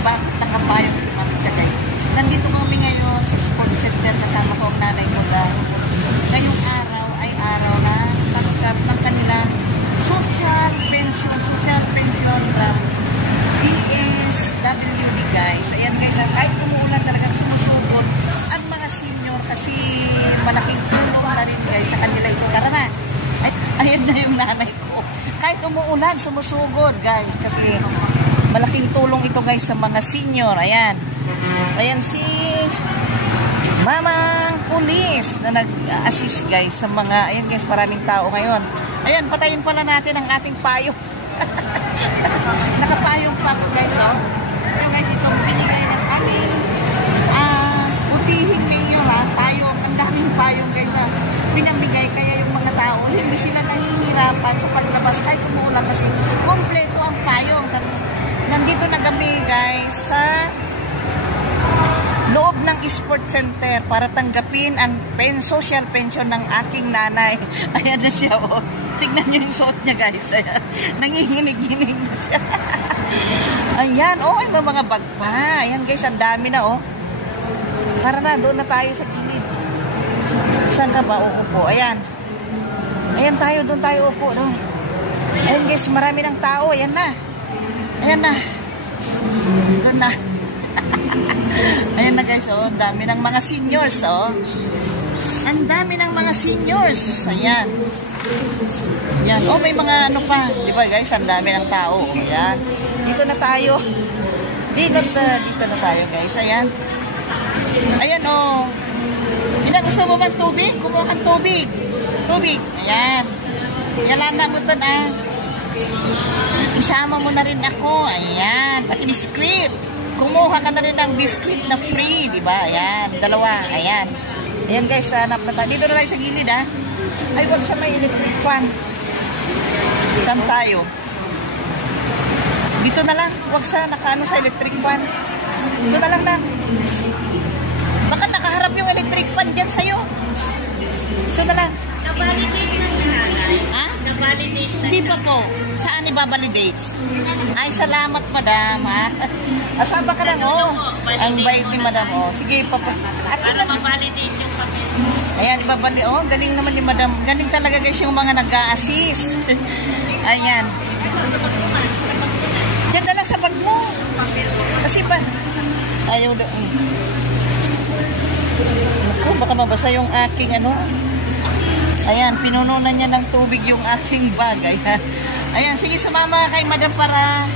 bakit nakapayong si Ma'am Jacay. Nandito kami ngayon sa Sports Center, kasama ko ang nanay mo lang. Ngayong araw ay araw na tanggap ng kanilang social pension from DSWD guys. Ayan guys, kahit umuulan talagang sumusugod ang mga senior kasi malaking tulong na rin guys sa kanila ito. Tara na! Ayan na yung nanay ko. Kahit umuulan, sumusugod guys kasi malaking tulong ito guys sa mga senior. Ayan. Ayan si Mamang Pulis na nag-assist guys sa mga, ayan guys, maraming tao ngayon. Ayan, patayin pala natin ang ating payong. Nakapayong pa guys, oh. So guys, itong binigay ng aming utihing mayor, ha, payong. Ang daming payong guys na pinamigay, kaya yung mga tao hindi sila nahihirapan sa paglabas kahit umuulan kasi kompleto ang payong. Nandito na kami guys sa loob ng Sports Center para tanggapin ang social pension ng aking nanay. Ayan na siya, oh. Tignan niyo yung suot niya guys. Ayan. Nanginginig-ginig na siya. Ayan, oh, may mga bag pa. Ayan guys, ang dami na, oh. Tara na, doon na tayo sa gilid. Saan ka ba uupo? Ayan. Ayan tayo, doon tayo upo. Doon. Ayan guys, marami ng tao. Ayan na. Ayan na. Doon na. Ayan na guys, oh. Ang dami ng mga seniors, oh. Ang dami ng mga seniors. Ayan. Ayan. Oh, may mga ano pa. Di ba guys, ang dami ng tao. Ayan. Dito na tayo. Dito na tayo guys. Ayan. Ayan, oh. Gusto mo man tubig? Kumuha kang tubig. Tubig. Ayan. Yalana mo ito na. Isama mo na rin ako. Ayan. Pati biskuit. Kumuha ka na rin ng biskuit na free. Diba? Ayan. Dalawa. Ayan. Ayan guys. Hanap na tayo. Dito na tayo sa gilid, ha. Ay, wag sa may electric fan. Saan tayo? Dito na lang. Wag sa nakaano sa electric fan. Dito na lang na. Baka nakaharap yung electric fan dyan sa'yo. Ito na lang. Na-validate na siya. Ha? Na-validate na. Hindi pa po. Saan i-validate? Ay, salamat madam, ha? Asaba ka lang, oh. Ang bait ni madam, oh. Sige, papa. Para ma-validate yung papel. Ayan, ibabali, oh. Galing naman ni madam. Galing talaga guys yung mga nag-a-assist. Ayan. Yan na lang sa bag mo. Kasi pa, ayaw doon. Oh, baka mabasa yung aking ano. Ayan, pinuno na niya ng tubig yung aking bag. Ayan, ayan sige, sumama kay madam para